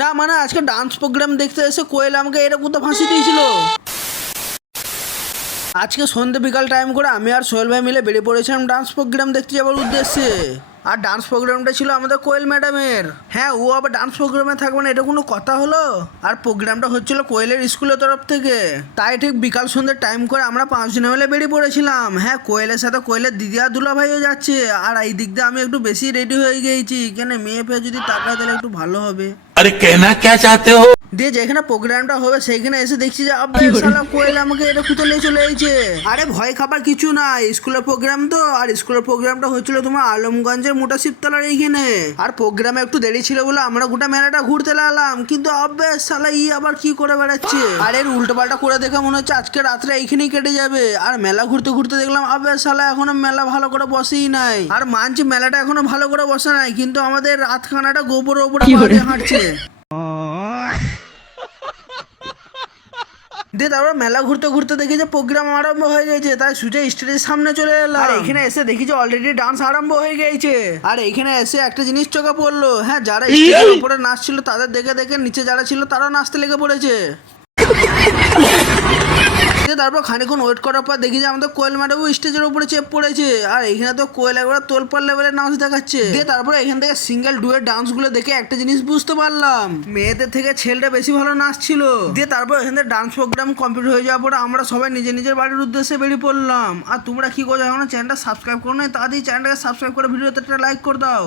না মানে আজকে ডান্স প্রোগ্রাম দেখতে এসে কোয়েল আমাকে এটা কোথাও ফাঁসি দিয়েছিল। আজকে সন্ধ্যে বিকাল টাইম করে আমি আর সোহেল ভাই মিলে বেরিয়ে পড়েছিলাম ডান্স প্রোগ্রাম দেখতে যাওয়ার উদ্দেশ্যে। আর ডান্স প্রোগ্রামটা ছিল আমাদের কোয়েল ম্যাডামের। হ্যাঁ, ও আবার ডান্স প্রোগ্রামে থাকবে না এটা কোনো কথা হলো? আর প্রোগ্রামটা হচ্ছিল কোয়েলের স্কুলের তরফ থেকে। তাই ঠিক বিকাল সন্ধ্যের টাইম করে আমরা 5 জনে মিলে বেরিয়ে পড়েছিলাম। হ্যাঁ, কোয়েলের সাথে কোয়েলের দিদি আর দুলা ভাইও যাচ্ছে। আর এই দিক দিয়ে আমি একটু বেশি রেডি হয়ে গিয়েছি, কেন মেয়ে ফেয়ে যদি তাকায় তাহলে একটু ভালো হবে। अरे कहना क्या चाहते हो? দিয়ে যেখানে প্রোগ্রামটা হবে সেইখানে এসে দেখছি যে আব্বে শালা কোয়েল আমাকে এটা খুঁজে নিয়ে চলে এসেছে। আরে ভয় খাবার কিছু না, স্কুলের প্রোগ্রাম তো। আর স্কুলের প্রোগ্রামটা হচ্ছিল তোমার আলমগঞ্জের মোটা শিবতলার এইখানে। আর প্রোগ্রামে একটু দেরি ছিল বলে আমরা গোটা মেলাটা ঘুরতে লাগলাম, কিন্তু আব্বে শালা আবার কি করে বেড়াচ্ছে। আর এর উল্টো পাল্টা করে দেখে মনে হচ্ছে আজকে রাত্রে এইখানেই কেটে যাবে। আর মেলা ঘুরতে ঘুরতে দেখলাম আব্বে শালা এখনো মেলা ভালো করে বসেই নাই। আর মানছি মেলাটা এখনো ভালো করে বসে নাই, কিন্তু আমাদের রাতখানাটা গোবর ওপরে হাঁটছে। দিয়ে তারপর মেলা ঘুরতে ঘুরতে দেখি যে প্রোগ্রাম আরম্ভ হয়ে গেছে, তাই সুজে স্টেজের সামনে চলে এলাম। আর এখানে এসে দেখি যে অলরেডি ডান্স আরম্ভ হয়ে গেছে। আর এখানে এসে একটা জিনিস চোখে পড়লো, হ্যাঁ যারা স্টেজের উপরে নাচছিল তাদের দেখে দেখে নিচে যারা ছিল তারাও নাচতে লেগে পড়েছে। তারপর খানিক্ষণ ওয়েট করার পর দেখি যে আমাদের কোয়েল ম্যাডামও স্টেজের উপরে চেপ পড়েছে। আর এখানে তো কোয়েল একবার তোলপাড় লেভেলের নাচ দেখাচ্ছে। দিয়ে তারপরে এখান থেকে সিঙ্গেল ডুয়েট ডান্স গুলো দেখে একটা জিনিস বুঝতে পারলাম, মেয়েদের থেকে ছেলেটা বেশি ভালো নাচছিল। দিয়ে তারপর এখান থেকে ডান্স প্রোগ্রাম কমপ্লিট হয়ে যাওয়ার পরে আমরা সবাই নিজের নিজের বাড়ির উদ্দেশ্যে বেরিয়ে পড়লাম। আর তোমরা কি করছো, এখনো চ্যানেলটা সাবস্ক্রাইব করো না? তাড়াতাড়ি চ্যানেলটাকে সাবস্ক্রাইব করে ভিডিওতে একটা লাইক করে দাও।